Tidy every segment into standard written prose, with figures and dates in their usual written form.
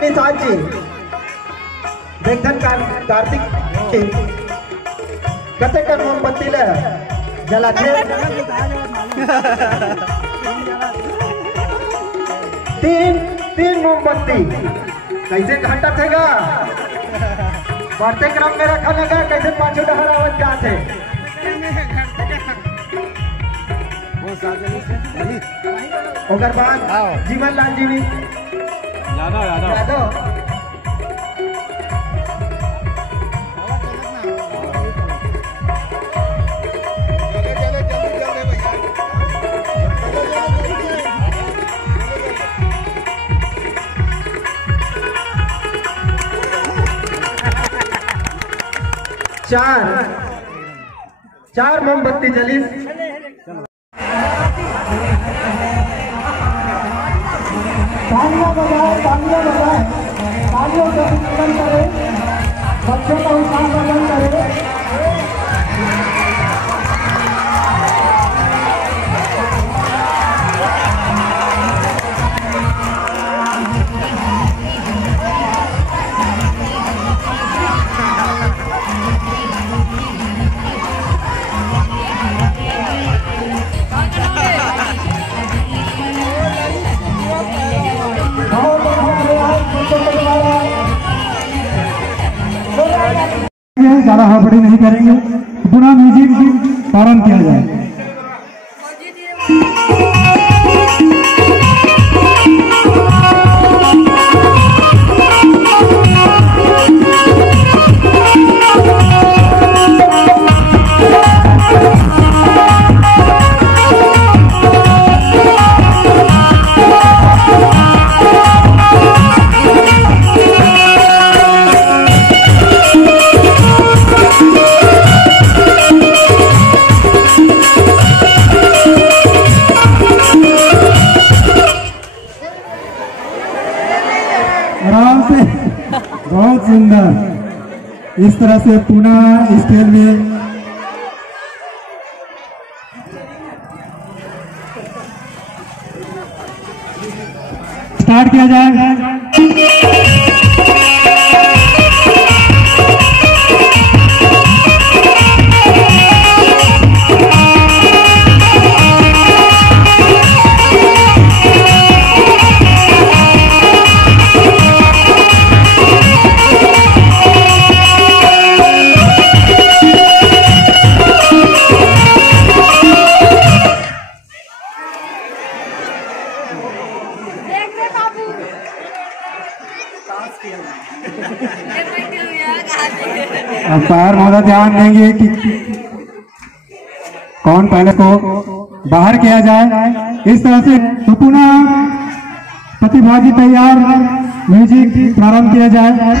निशान जी देखन कार्तिक कते कर मोमबत्ती ले जला थे तीन मोमबत्ती कैसे घंटा थेगा बढ़ते क्रम में रखा लगा कैसे पांचों डहरावत क्या थे ओकर बाद जीवन लाल जी भी यादव चार मोमबत्ती जली तालियों बजाए तालियों से अभिनंदन करें बच्चों का उत्साह प्रदान करें। ज़्यादा हड़बड़ी नहीं करेंगे, पुनः म्यूजिक प्रारंभ किया जाए। आराम से बहुत सुंदर इस तरह से पुनः स्टेज में स्टार्ट किया जाए। अंपायर महोदय ध्यान देंगे कि कौन पहले को बाहर किया जाए। इस तरह से तो पुनः प्रतिभागी तैयार, म्यूजिक प्रारंभ किया जाए।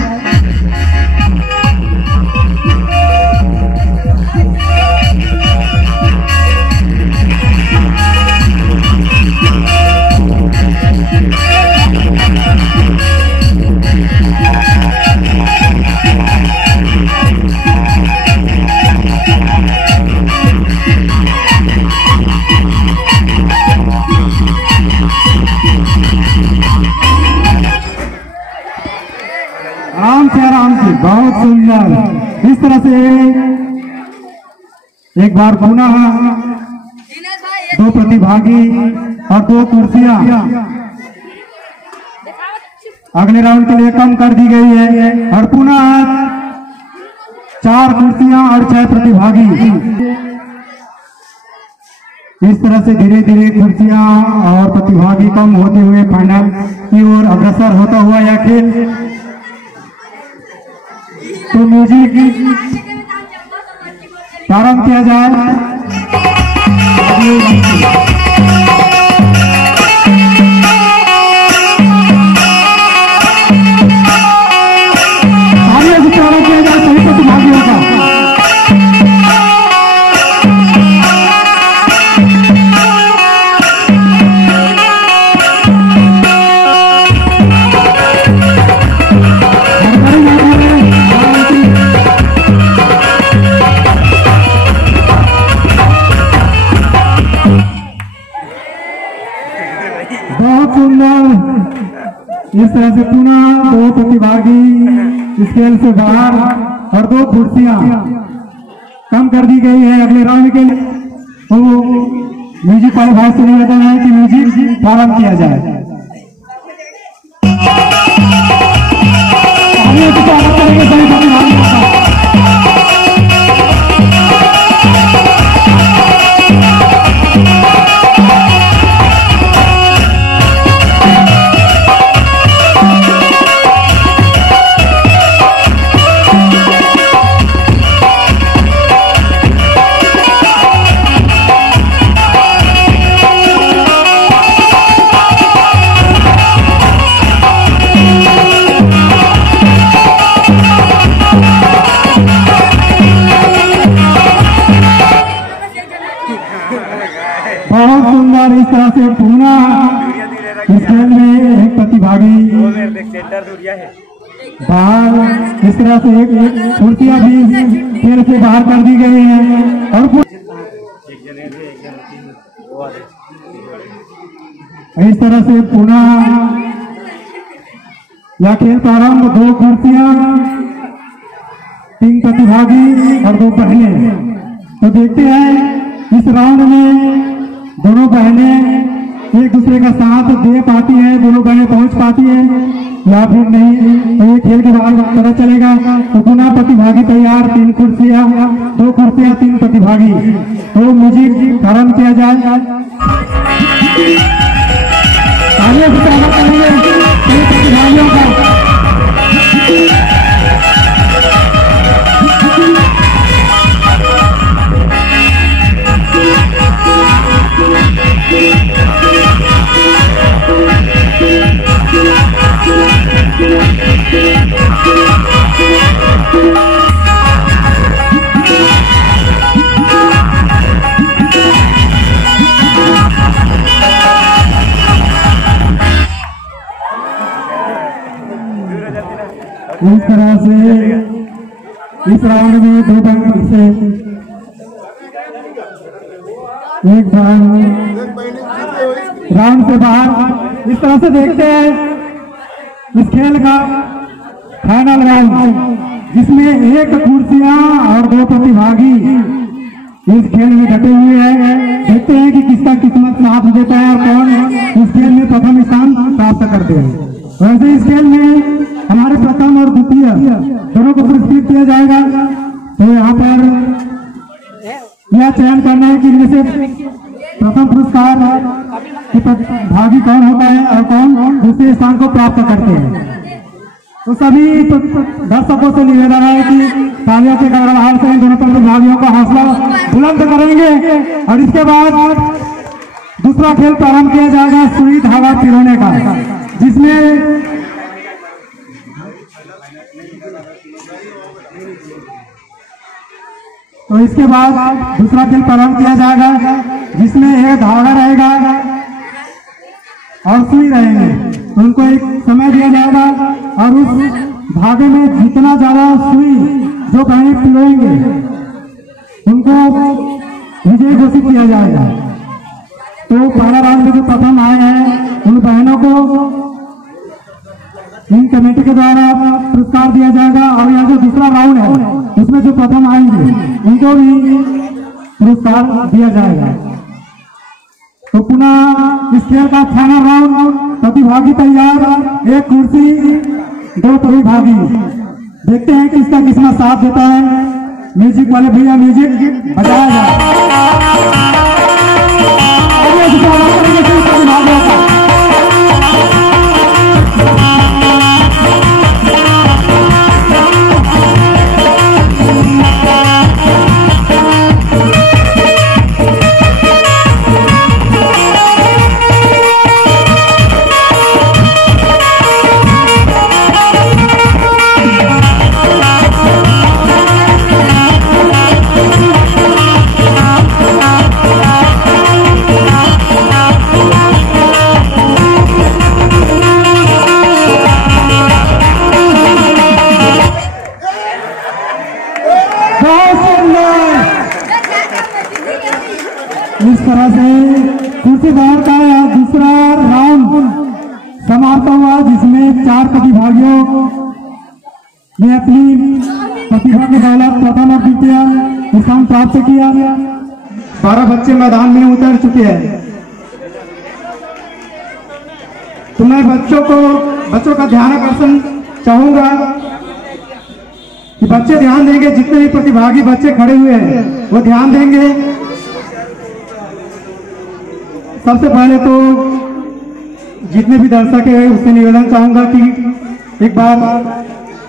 आराम से बहुत सुंदर इस तरह से एक बार पुनः दो प्रतिभागी और दो कुर्सियां अगले राउंड के लिए कम कर दी गई है और पुनः 4 कुर्सियां और 6 प्रतिभागी। इस तरह से धीरे धीरे कुर्सियां और प्रतिभागी कम होते हुए फाइनल की ओर अग्रसर होता हुआ यह खेल। तो म्यूजिक प्रारंभ किया जाए। इस तरह से पुनः 2 प्रतिभागी स्केल से बाहर और 2 कुर्सियां कम कर दी गई है अगले राउंड के लिए। तो म्यूजिक वाले भाई से निवेदन है कि म्यूजिक प्रारंभ किया जाए। स्वागत करेंगे सभी प्रतिभागियों का। बहुत सुंदर इस तरह से पुनः इस खेल में एक प्रतिभागी बाहर इस तरह से एक कुर्सियां भी खेल से बाहर कर दी गई हैं और इस तरह से पुनः यह खेल प्रारंभ 2 कुर्सियां 3 प्रतिभागी और 2 बहनें। तो देखते हैं इस राउंड में दोनों बहनें एक दूसरे का साथ दे पाती हैं, दोनों बहनें पहुंच पाती हैं या फिर नहीं, तो ये खेल के बाद पता चलेगा। तो पुनः प्रतिभागी तैयार, 3 कुर्सियां 2 कुर्सियां 3 प्रतिभागी। तो म्यूजिक प्रारंभ किया जाए। आगे स्वागत करेंगे सभी प्रतिभागियों का। इस तरह से इस राउंड में 2 बहनों से एक राउंड से बाहर। इस तरह से देखते हैं इस खेल का फाइनल राउंड जिसमें 1 कुर्सियां और 2 प्रतिभागी इस खेल में डटे हुए हैं। देखते हैं कि किसका किस्मत साथ देता है और कौन इस खेल में प्रथम स्थान प्राप्त करते हैं। वैसे इस खेल में हमारे प्रथम और द्वितीय दोनों को पुरस्कृत किया जाएगा। तो यहाँ पर यह चयन करना है कि इनमें से प्रथम पुरस्कार भागी कौन होता है और कौन दूसरे स्थान को प्राप्त करते हैं। तो सभी दर्शकों से निवेदन है कि तालियों के गड़गड़ाहट से दोनों प्रतिभागियों का हौसला बुलंद करेंगे और इसके बाद दूसरा खेल प्रारंभ किया जाएगा सुई धागा पिरोने का, जिसमें तो इसके बाद दूसरा खेल प्रारंभ किया जाएगा जिसमें एक धागा रहेगा और सुई रहेंगे। तो उनको एक समय दिया जाएगा और उस धागे में जितना ज्यादा सुई जो बहनें पिरोएंगे उनको विजय घोषित किया जाएगा। तो पहला राउंड में जो प्रथम आए हैं उन बहनों को इन कमेटी के द्वारा पुरस्कार दिया जाएगा और यह जो दूसरा राउंड है उसमें जो प्रथम आएंगे उनको भी पुरस्कार दिया जाएगा। तो पुनः इस खेल का फाइनल राउंड, प्रतिभागी तैयार, 1 कुर्सी 2 प्रतिभागी। देखते हैं किसका किस्मत साथ देता है। म्यूजिक वाले भैया म्यूजिक बजाया जाए। इस तरह से कुर्सी बाहर का दूसरा राउंड समारोह हुआ जिसमें 4 प्रतिभागियों ने अपनी प्रतिभा के दौलत प्रथम और द्वितीय स्थान प्राप्त किया। 12 बच्चे मैदान में उतर चुके हैं। तो मैं बच्चों का ध्यान आकर्षण चाहूंगा कि बच्चे ध्यान देंगे। जितने भी प्रतिभागी बच्चे खड़े हुए हैं वो ध्यान देंगे। सबसे पहले तो जितने भी दर्शक हैं उससे निवेदन चाहूंगा कि एक बार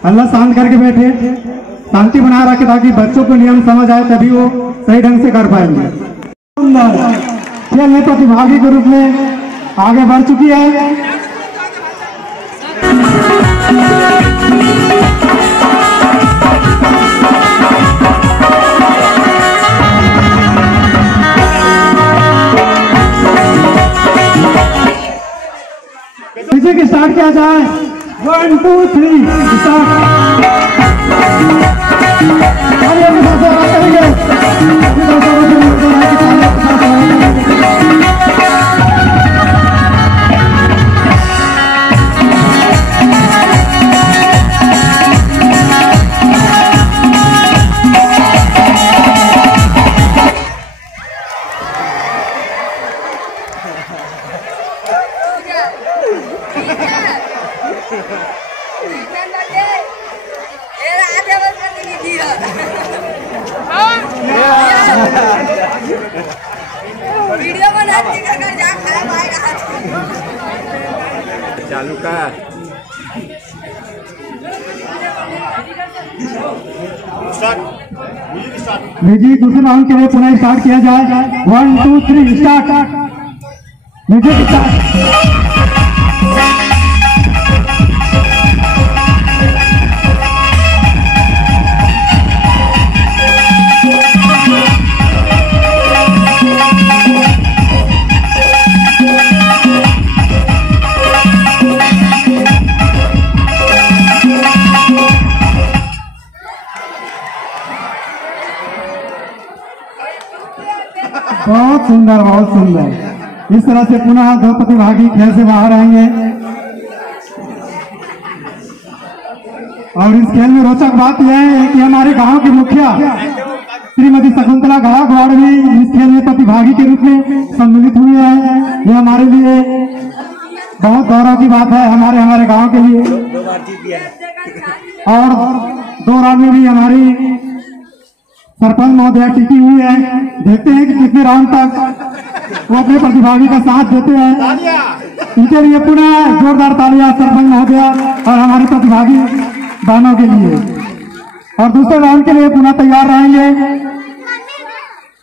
अल्लाह शांत करके बैठे, शांति बना रखे ताकि बच्चों को नियम समझ आए, तभी वो सही ढंग से कर पाएंगे। खेल में प्रतिभागी के रूप में आगे बढ़ चुकी है। म्यूजिक स्टार्ट किया जाए। 1 2 3 स्टार्ट। वीडियो बनाती चालू कर। म्यूजिक दूसरे राउंड के लिए पुनः स्टार्ट किया जाए। 1 2 3 स्टार्ट। Music start. बहुत सुंदर, बहुत सुंदर। इस तरह से पुनः 2 प्रतिभागी खेल से बाहर आएंगे। और इस खेल में रोचक बात यह है कि हमारे गांव के मुखिया श्रीमती शकुंतला गायकवाड़ भी इस खेल में प्रतिभागी के रूप में सम्मिलित हुई है। ये हमारे लिए बहुत गौरव की बात है, हमारे गांव के लिए। और 2 राउंड में भी हमारी सरपंच महोदया टिकी हुई है। देखते हैं कि कितने राउंड तक वो अपने प्रतिभागी का साथ देते हैं। इनके लिए पुनः जोरदार तालियां सरपंच महोदया और हमारे प्रतिभागी बहनों के लिए। और दूसरे राउंड के लिए पुनः तैयार रहेंगे।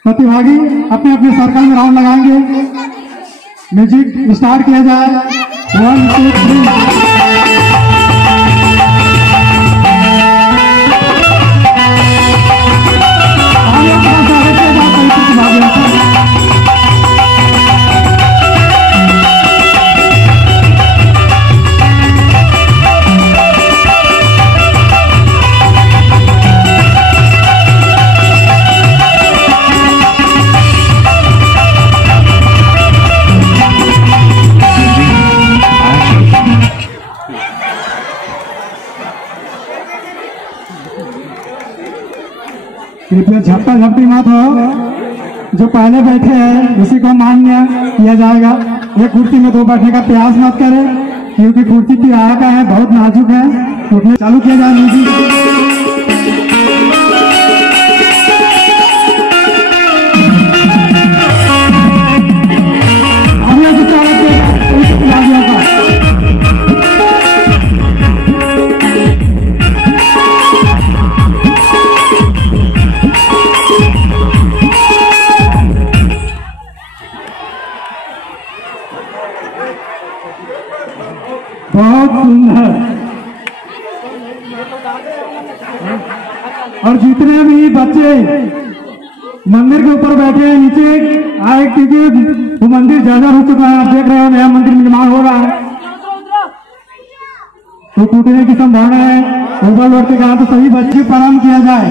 प्रतिभागी अपने अपने सर्कल में राउंड लगाएंगे। म्यूजिक स्टार्ट किया जाए। 1 2 3। कृपया झपटा झपटी मत हो। जो पहले बैठे हैं उसी को मान्य किया जाएगा। ये कुर्सी में 2 बैठने का प्रयास मत करें क्योंकि कुर्सी की आया का है, बहुत नाजुक है। तो चालू किया जाए म्यूजिक। बहुत सुंदर। और जितने भी बच्चे मंदिर के ऊपर बैठे हैं नीचे आए क्योंकि वो मंदिर जर्जर हो चुका है। आप देख रहे हो नया मंदिर निर्माण हो रहा है तो टूटने की संभावना है। ऊपर लौट के कहा तो सभी बच्चे प्रणाम किया जाए।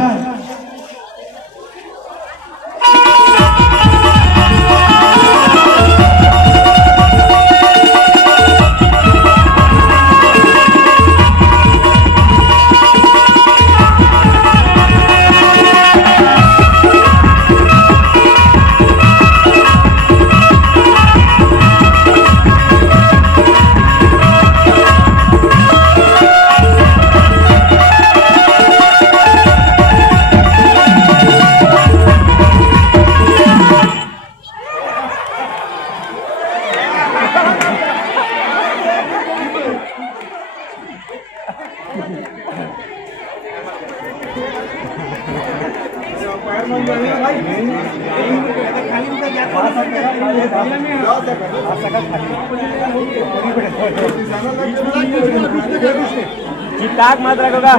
चिपकाक मत रखोगा,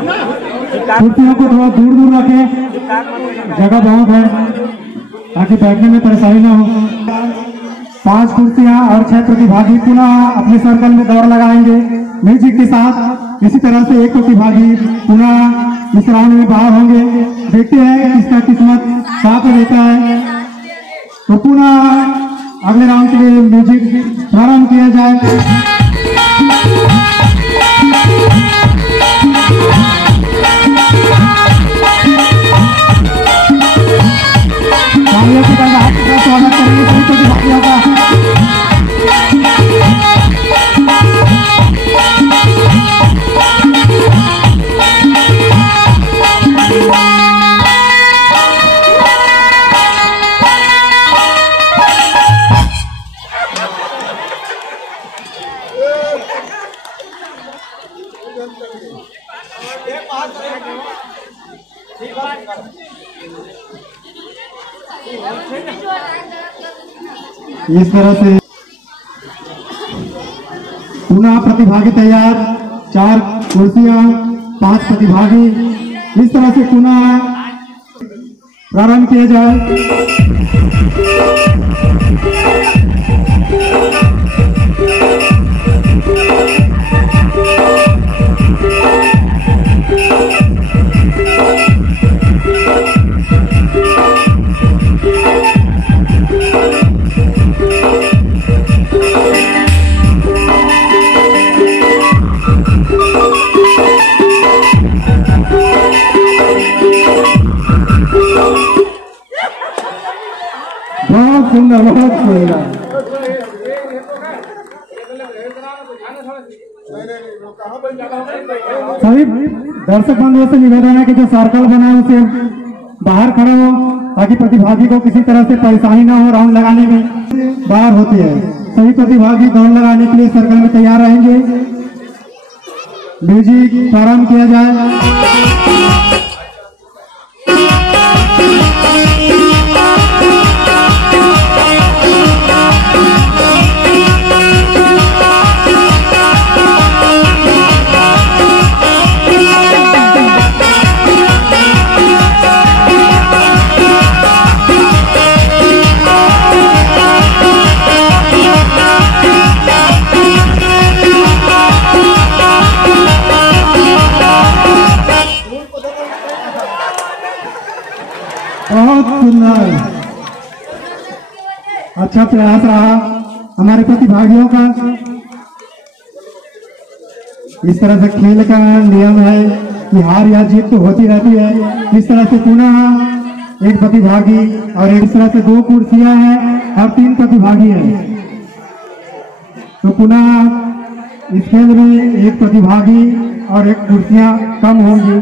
कुर्सियों को थोड़ा दूर दूर रखें, जगह बहुत है ताकि बैठने में परेशानी ना हो। 5 कुर्सियां और 6 प्रतिभागी पुनः अपने सर्कल में दौड़ लगाएंगे म्यूजिक के साथ। इसी तरह से एक प्रतिभागी पुनः इस राउंड में बाहर होंगे। देखते हैं किसका किस्मत साथ देता है। तो पुनः अगले राउंड के लिए म्यूजिक प्रारंभ किया जाए। स्वागत करेंगे सभी प्रतिभागियों का। इस तरह से पुनः प्रतिभागी तैयार, 4 कुर्सियां, 5 प्रतिभागी। इस तरह से पुनः प्रारंभ किया जाए। बहुत सुंदर, बहुत सुंदर। सभी दर्शक बंधुओं से निवेदन है कि जो सर्कल बना है उसे बाहर खड़े हो ताकि प्रतिभागी को किसी तरह से परेशानी ना हो। राउंड लगाने में बाहर होती है। सभी प्रतिभागी दौड़ लगाने के लिए सर्कल में तैयार रहेंगे। म्यूजिक प्रारंभ किया जाए। बहुत सुंदर, अच्छा प्रयास रहा हमारे प्रतिभागियों का। इस तरह से खेल का नियम है कि हार या जीत तो होती रहती है। इस तरह से पुनः एक प्रतिभागी और इस तरह से 2 कुर्सियां हैं और 3 प्रतिभागी हैं। तो पुनः इस खेल में एक प्रतिभागी और एक कुर्सियां कम होंगी।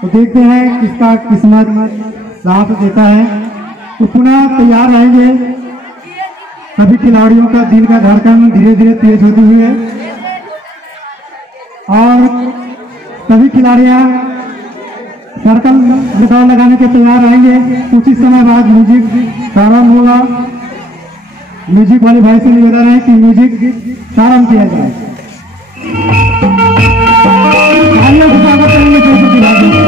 तो देखते हैं किसका किस्मत साथ देता है। तो पुनः तैयार रहेंगे। सभी खिलाड़ियों का दिल का धड़कन धीरे धीरे तेज होती हुई है और सभी खिलाड़ियां सर्कल में दौड़ लगाने के तैयार रहेंगे। कुछ ही समय बाद म्यूजिक प्रारंभ होगा। म्यूजिक वाले भाई से निवेदन है कि म्यूजिक प्रारंभ किया जाए। स्वागत करेंगे सभी प्रतिभागियों का।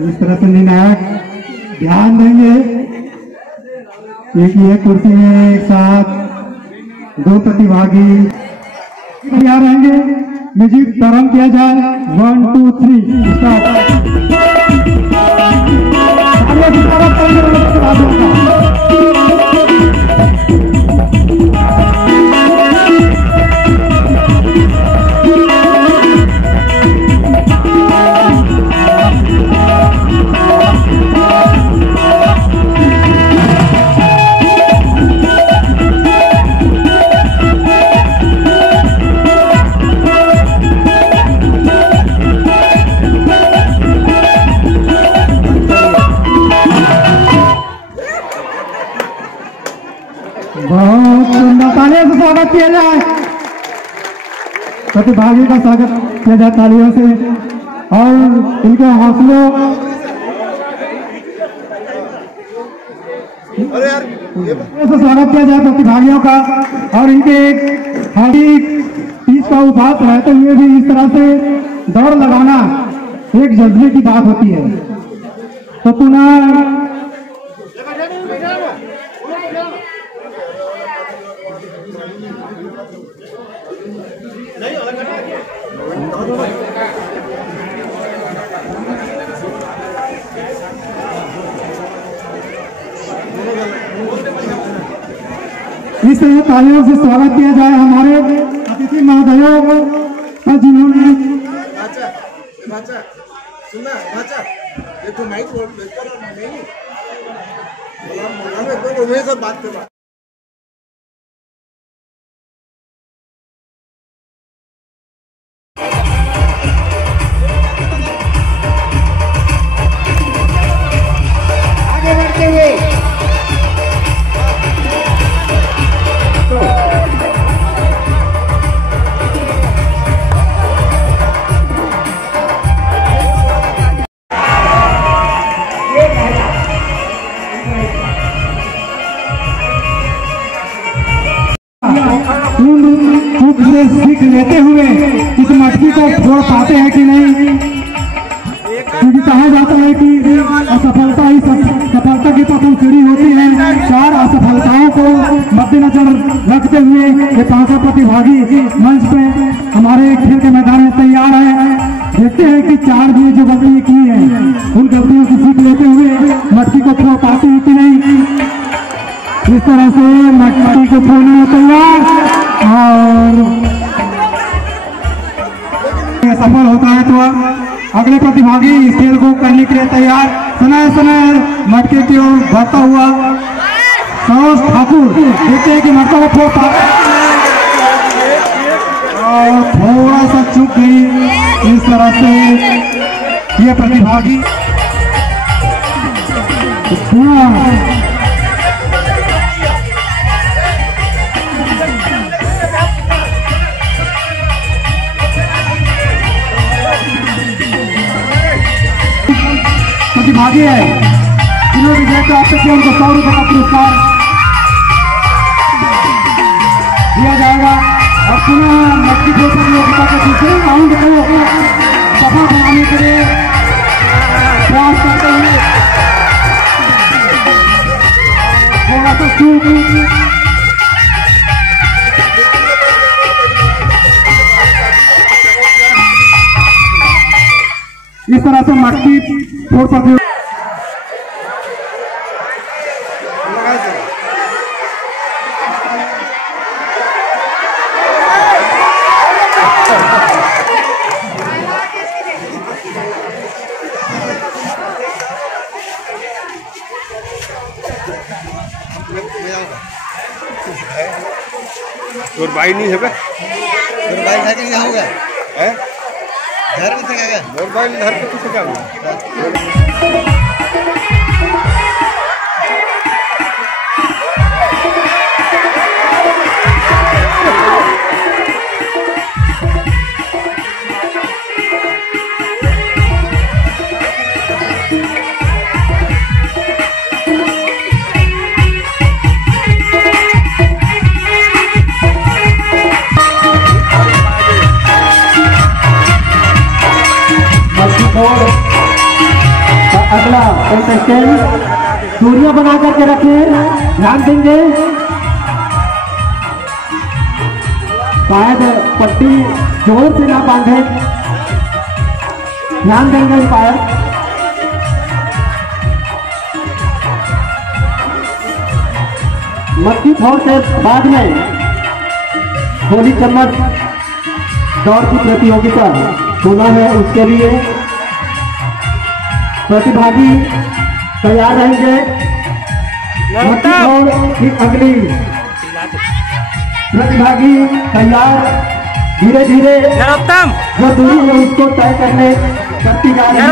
इस तरह से निर्णायक ध्यान देंगे क्योंकि एक कुर्सी में एक साथ 2 प्रतिभागी तैयार रहेंगे। म्यूजिक प्रारंभ किया जाए। 1 2 3 स्टार्ट। किया जाए, प्रतिभागी का स्वागत किया जाए तालियों से और इनके हौसलों से स्वागत किया जाए प्रतिभागियों का। और इनके एक हार्दिक चीज का उपहास रहते हुए भी इस तरह से दौड़ लगाना एक जज्बे की बात होती है। तो पुनः इस तरह तालियों से स्वागत किया जाए हमारे अतिथि महोदयों का, जिन्होंने बात कर आगे बढ़ते हुए से सीख लेते हुए इस मटकी को छोड़ पाते हैं कि नहीं, क्योंकि कहा जाता है कि असफलता ही सफलता की प्रथम सीढ़ी होती है। 4 असफलताओं को मद्देनजर रखते हुए ये 5 प्रतिभागी मंच पे हमारे खेल के मैदान में तैयार है। देखते हैं कि 4 ने जो गलतियां की है उन गलतियों से सीख लेते हुए मटकी को छोड़ पाते हैं कि नहीं। इस तरह से मटकी को छोड़ने में तैयार और सफल होता है तो अगले प्रतिभागी इस खेल को करने के लिए तैयार। समय मटके की ओर बढ़ता हुआ सरोज ठाकुर देखते हैं कि मटका को छोड़ पाते और थोड़ा सा चूक गई। इस तरह से ये प्रतिभागी प्रतिभागी है जिन्होंने विजय प्राप्त किया, उनको 100 रुपये का पुरस्कार दिया जाएगा। और पुनः मटकी फोड़ प्रतियोगिता के दूसरे राउंड को सफल बनाने के लिए प्रयास करते हुए थोड़ा सा चूक इस तरह से मटकी फोड़ प्रतियोगिता और भाई नहीं है बे, और भाई घर के यहाँ होगा हैं घर में से क्या और भाई घर पे किसे क्या हुआ? अगला कंटेस्टेंट दूरियां बना करके रखे, ध्यान देंगे। शायद पट्टी जोर से ना बांधे, ध्यान देंगे अंपायर। मटकी फोड़ के बाद में गोली चम्मच दौड़ की प्रतियोगिता होना है, उसके लिए प्रतिभागी तैयार रहेंगे। अगली प्रतिभागी तैयार, धीरे धीरे जो दूरी है उसको तय करने करती जा रही है।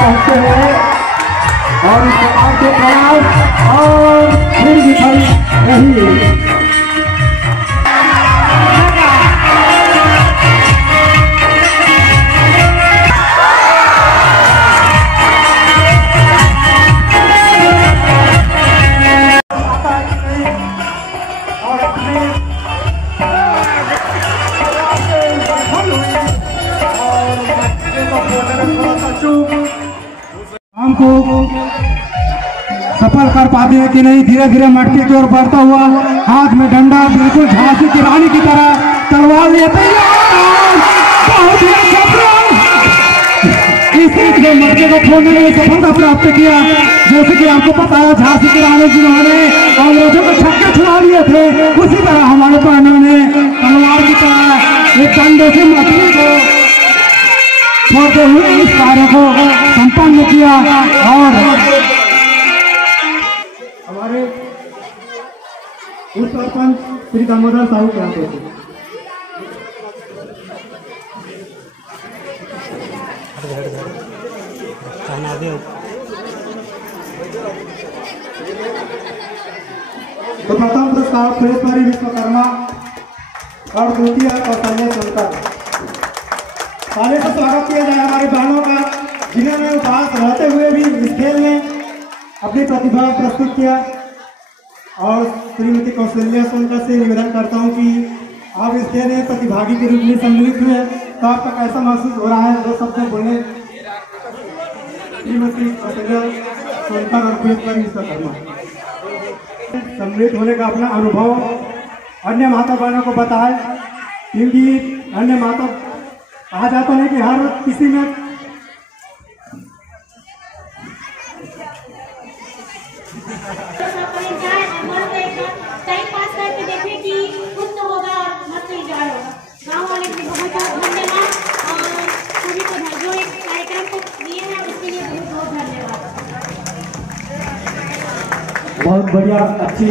पहुंचते हुए और इस प्रकार के प्रयास और फिर विफल रही। काम को सफल कर पाते हैं कि नहीं। धीरे धीरे मटके की ओर बढ़ता हुआ, हाथ में डंडा, बिल्कुल झांसी की रानी की तरह तलवार लिए बहुत ही अच्छा इसी मटके को फोड़ने में सफलता प्राप्त किया। जैसे कि आपको पता है झांसी की रानी जिन्होंने अंग्रेजों को छक्के छुड़ा लिए थे, उसी तरह हमारे बहनों ने तलवार की तरह एक डंडे से मटके को छोड़ते हुए इस कार्य को संपन्न किया। और हमारे उप सरपंच श्री दामोदर साहू कहते थे। तो प्रथम पुरस्कार सुरेश्वरी विश्वकर्मा और द्वितीय कौशल्य सोनकर। ताली से स्वागत किया जाए हमारी बहनों का, जिन्होंने उपवास रहते हुए भी इस खेल में अपनी प्रतिभा प्रस्तुत किया। और श्रीमती कौशल्या सोनकर से निवेदन करता हूं कि आप इस खेल में प्रतिभागी के रूप में सम्मिलित हुए, तो आपका कैसा महसूस हो रहा है? दो शब्द बोले श्रीमती कौशल्या सोनकर और सुरेश्वरी विश्वकर्मा। सम्मिलित होने का अपना अनुभव अन्य माता बहनों को बताए, क्योंकि अन्य माता कहा जाता है कि हर किसी में टाइम पास करके देखे कि कुछ तो होगा और मस्त एंजॉय होगा। गाँव वाले भी बहुत धन्यवाद और सभी को जो एक कार्यक्रम को दिए हैं उसके लिए बहुत धन्यवाद। बहुत बढ़िया, अच्छी